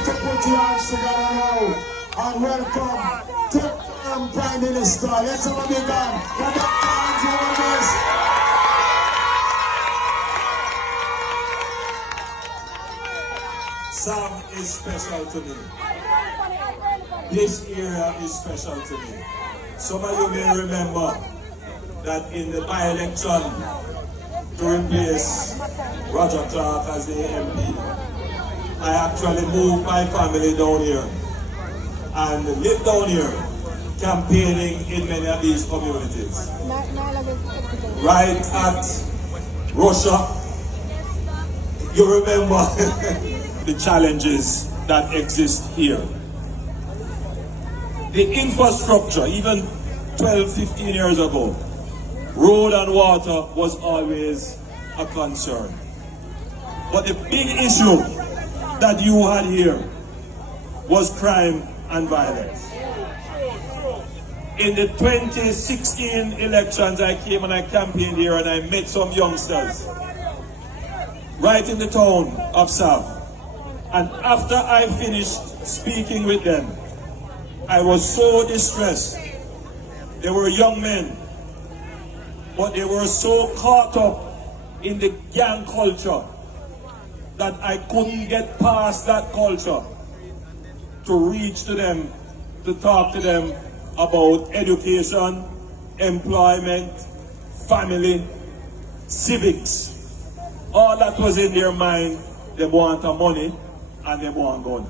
you to put your hands together now and welcome to Prime Minister. Let's have a big hand for Dr. Holness. Sam is special to me. This area is special to me. Some of you may remember that in the by-election to replace Roger Clark as the MP, I actually moved my family down here and lived down here campaigning in many of these communities. Right at Russia, you remember the challenges that exist here. The infrastructure, even 12, 15 years ago, road and water was always a concern. But the big issue that you had here was crime and violence. In the 2016 elections, I came and I campaigned here and I met some youngsters right in the town of South. And after I finished speaking with them, I was so distressed. They were young men, but they were so caught up in the gang culture that I couldn't get past that culture to reach to them, to talk to them about education, employment, family, civics. All that was in their mind, they want money and they want gun.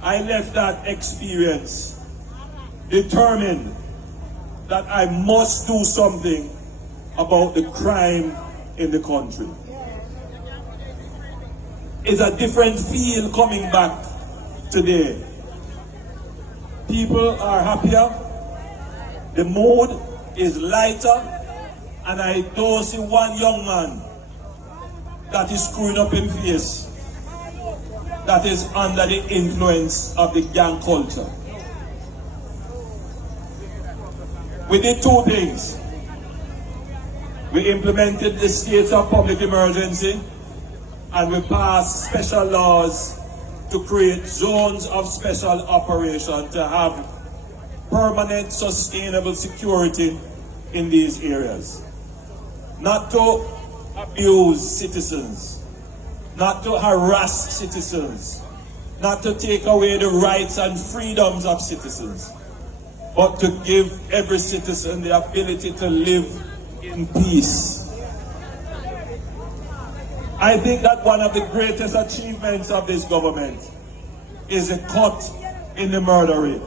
I left that experience determined that I must do something about the crime in the country. It's a different feel coming back today. People are happier, the mood is lighter, and I don't see one young man that is screwing up in face that is under the influence of the gang culture. We did two things. We implemented the state of public emergency and we passed special laws to create zones of special operation to have permanent, sustainable security in these areas. Not to abuse citizens, not to harass citizens, not to take away the rights and freedoms of citizens, but to give every citizen the ability to live in peace. I think that one of the greatest achievements of this government is a cut in the murder rate.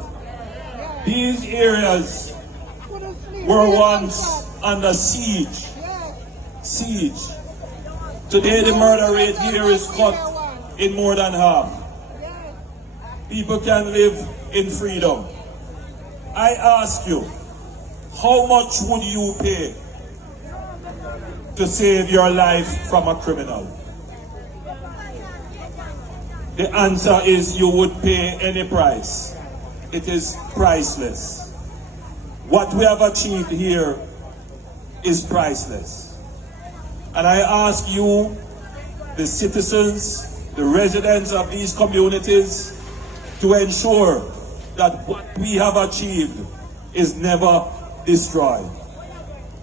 These areas were once under siege. Today the murder rate here is cut in more than half. People can live in freedom. I ask you, how much would you pay to save your life from a criminal? The answer is you would pay any price. It is priceless. What we have achieved here is priceless. And I ask you, the citizens, the residents of these communities, to ensure that what we have achieved is never destroyed.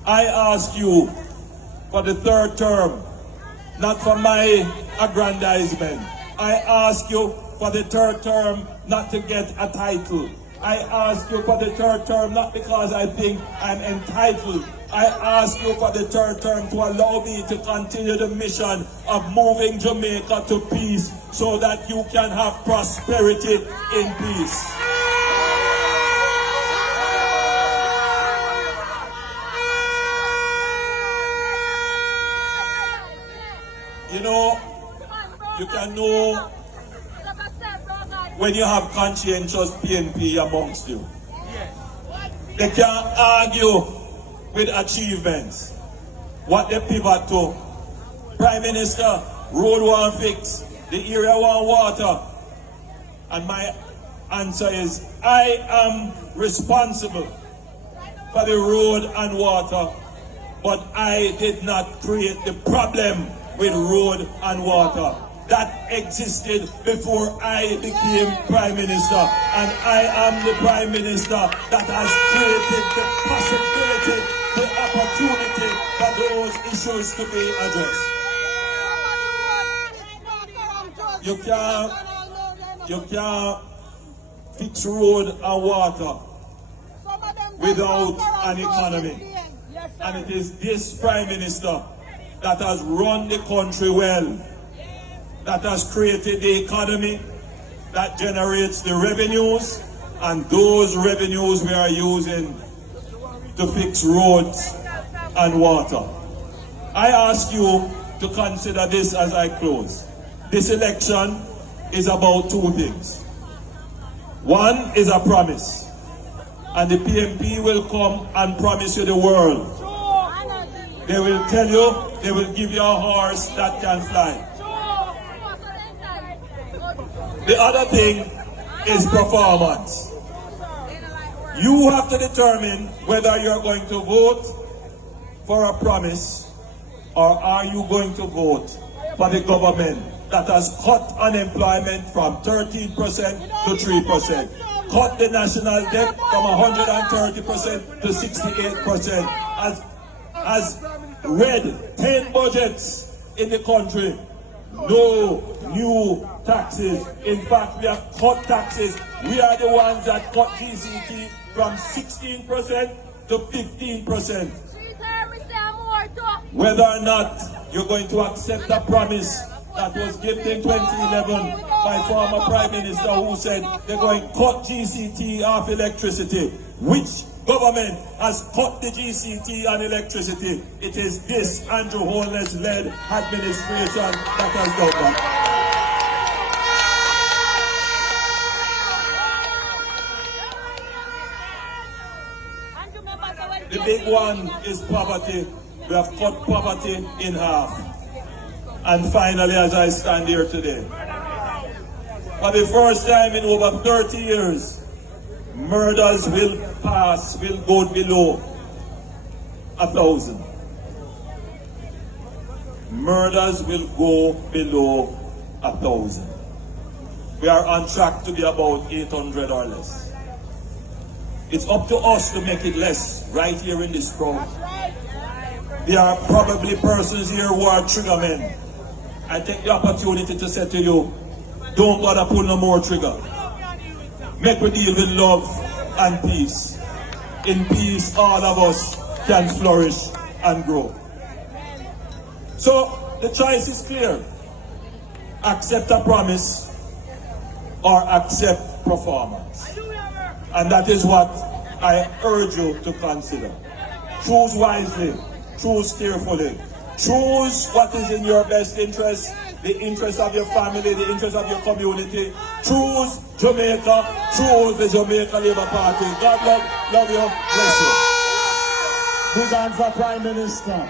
I ask you for the third term, not for my aggrandizement. I ask you for the third term not to get a title. I ask you for the third term not because I think I'm entitled. I ask you for the third term to allow me to continue the mission of moving Jamaica to peace so that you can have prosperity in peace. You know, you can know when you have conscientious PNP amongst you. They can't argue with achievements. What they pivot to. Prime Minister, road want fix, the area want water. And my answer is, I am responsible for the road and water, but I did not create the problem with road and water. that existed before I became Prime Minister. And I am the Prime Minister that has created the possibility, the opportunity for those issues to be addressed. You can't fix road and water without an economy. And it is this Prime Minister that has run the country well, that has created the economy, that generates the revenues, and those revenues we are using to fix roads and water. I ask you to consider this as I close. This election is about two things. One is a promise, and the PMP will come and promise you the world. They will tell you, they will give you a horse that can fly. The other thing is performance. You have to determine whether you're going to vote for a promise or are you going to vote for the government that has cut unemployment from 13% to 3%, cut the national debt from 130% to 68%, has read 10 budgets in the country. No new taxes. In fact, we have cut taxes. We are the ones that cut GCT from 16% to 15%. Whether or not you're going to accept a promise that was given in 2011 by former Prime Minister who said they're going to cut GCT off electricity. Which government has cut the GCT on electricity? It is this Andrew Holness-led administration that has done that. The big one is poverty. We have cut poverty in half. And finally, as I stand here today, for the first time in over 30 years, murders will go below 1,000. Murders will go below 1,000. We are on track to be about 800 or less. It's up to us to make it less right here in this crowd. There are probably persons here who are trigger men. I take the opportunity to say to you, don't bother pull no more trigger. Make we deal with love and peace. In peace, all of us can flourish and grow. So the choice is clear. Accept a promise or accept performance. And that is what I urge you to consider. Choose wisely, choose carefully. Choose what is in your best interest, the interest of your family, the interest of your community. Choose Jamaica, choose the Jamaica Labour Party. God love you, bless you. Big hand for Prime Minister.